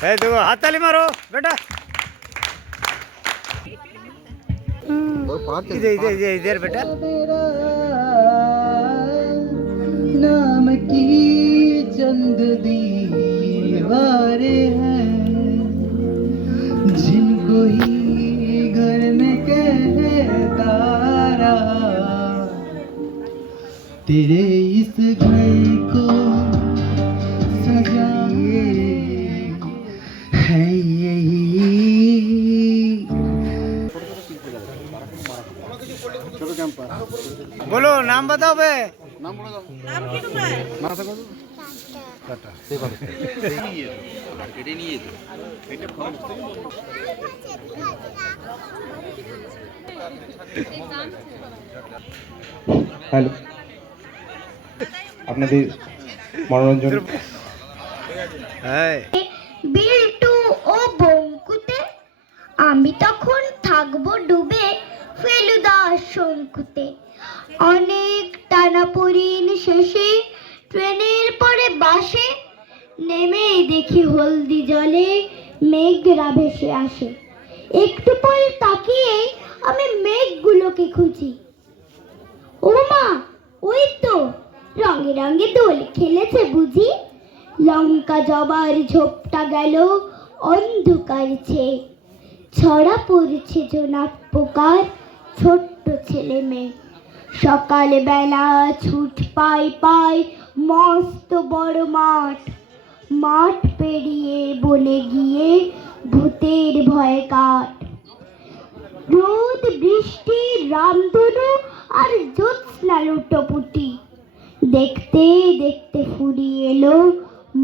देखो हाथ ताली मारो बेटा। इधर इधर इधर इधर बेटा। नाम की चंद दीवारें हैं जिनको ही घर में कहता रहा, तेरे इस घर को सजाए है यही। बोलो नाम बताओ बे। नाम কি তোমার? মাথা কত? টাটা। মার্কেটে নিয়ে যেত। হ্যালো, আপনাদের মনোরঞ্জন। বিল্টু ও বঙ্কুতে আমি তখন থাকবো ডুবে ফেলুদার শঙ্কুতে। অনেক টানাপোড়েন শেষে ট্রেনের পরে বাসে নেমে দেখি হলদি জলে মেঘরা ভেসে আসে। একটু পরে তাকিয়ে আমি মেঘগুলোকে খুঁজি। ও মা, ওই তো রঙে রঙে দোল খেলেছে বুঝি। লঙ্কা জবার ঝোপটা গেল অন্ধকার ছেয়ে, ছড়া পড়ছে জোনাক পোকার ছোট্ট ছেলে মেয়ে। সকাল বেলা ছুট পাই পাই মস্ত বড় মাঠ, মাঠ পেরিয়ে বনে গিয়ে ভূতের ভয় কাট। রোদ বৃষ্টি রামধনু আর জ্যোৎস্না লুটোপুটি, দেখতে দেখতে ফুরিয়ে এলো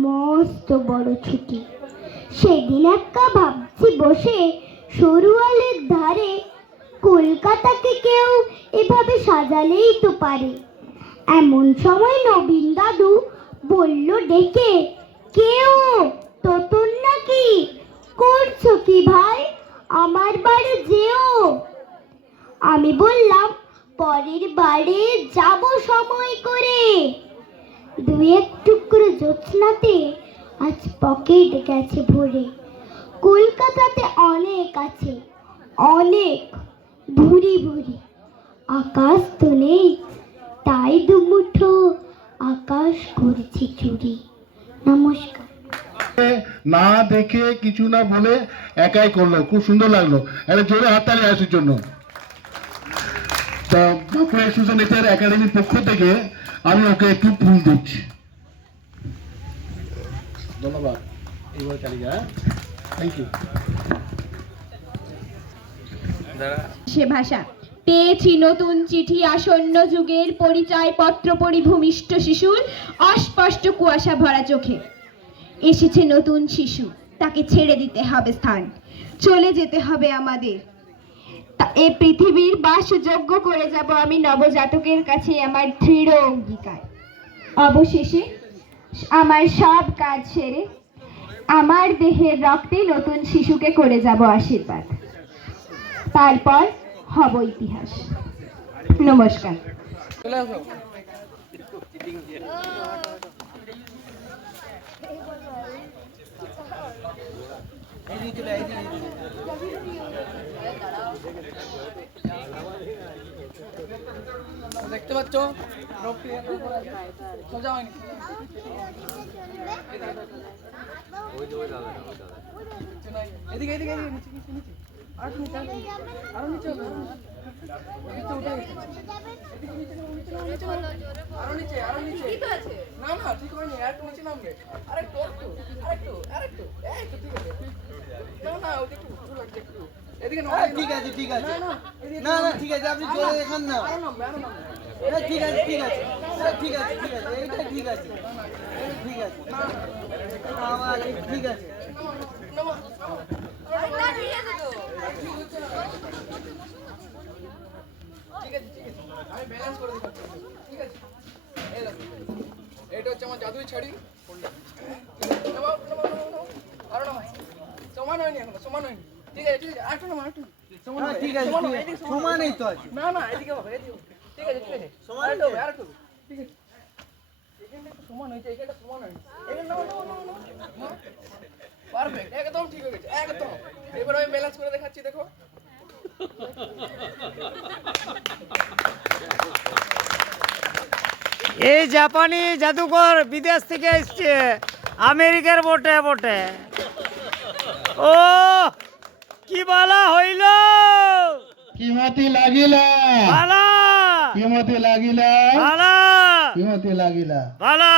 মস্ত বড় ছুটি। সেদিন একা ভাবছি বসে সরুয়ালের ধারে, কলকাতাকে কেউ এভাবে সাজালেই তো পারে। এমন সময় নবীন দাদু বলল ডেকে, কেউ তোতন নাকি? করছো কি ভাই, আমার বাড়ি যেও। আমি বললাম পরের বারে যাব সময় করে। দু এক টুকরো জ্যোৎস্নাতে আজ পকেট গেছে ভরে। কলকাতাতে অনেক আছে, অনেক ভুরি ভুরি। আকাশ তো নেই, তাই দুমুঠো আকাশ করেছি চুরি। নমস্কার। না দেখে কিছু না বলে একাই করলো, খুব সুন্দর লাগলো। একটা জোরে হাততালি আসার জন্য। তা বাঁকুড়া এসোসিয়েশন একাডেমির পক্ষ থেকে আমি ওকে একটু ফুল দিচ্ছি। ধন্যবাদ। এইবার চালিয়ে থ্যাংক ইউ। সে ভাষা পেয়েছি নতুন চিঠি, আসন্ন যুগের পরিচয় পত্র পরিভূমিষ্ঠ শিশুর অস্পষ্ট কুয়াশা ভরা চোখে। এসেছে নতুন শিশু, তাকে ছেড়ে দিতে হবে স্থান, চলে যেতে হবে আমাদের। এ পৃথিবীর বাসযোগ্য করে যাব আমি নবজাতকের কাছে আমার দৃঢ় অঙ্গীকার। অবশেষে আমার সব কাজ সেরে আমার দেহের রক্তে নতুন শিশুকে করে যাব আশীর্বাদ। তারপর হব ইতিহাস। নমস্কার। দেখতে পাচ্ছ সোজা হয়নি। এদিকে এদিকে নিচে নিচে নিচে আর নিচে আরো নিচে আরো নিচে আরো নিচে না না ঠিক হয়নি, আর একটু নিচে নামবে। আরেকটু আরেকটু আরেকটু আরেকটু এই তো ঠিক আছে। না না ওই একটু উঁচু লাগছে একটু। এদিকে না ঠিক আছে ঠিক আছে। না না ঠিক আছে, আপনি জোরে দেখান না। আরো নামবে আরো নামবে। ঠিক আছে ঠিক আছে ঠিক আছে ঠিক আছে, এইটা ঠিক আছে ঠিক আছে। আমার ঠিক আছে। আমি ব্যালেন্স করে দিচ্ছি। ঠিক আছে, এই দেখো এটা হচ্ছে আমার জাদুই ছাড়ি। আরো নামাই, সমান হয়নি এখনো, সমান হয়নি। ঠিক আছে ঠিক আছে, আরেকটু নামা আরেকটু সমান। ঠিক আছে সমানই তো আছে। না না এদিকে হবে এদিকে। ঠিক আছে ঠিক আছে, সমান হবে আরেকটু। ঠিক আছে, এখানটা একটু সমান হয়েছে, এখানটা সমান হয়নি। এখানে নামা নামা নামা নামা। পারফেক্ট, একদম ঠিক হয়ে গেছে, একদম। এবার আমি ব্যালেন্স করে দেখাচ্ছি, দেখো। এই জাপানি জাদুকর বিদেশ থেকে এসছে, আমেরিকার বটে বটে। ও কি বলা হইল? কিমতি লাগিলা, ভালা কিমতি লাগিলা, ভালা কিমতি লাগিলা। ভালা।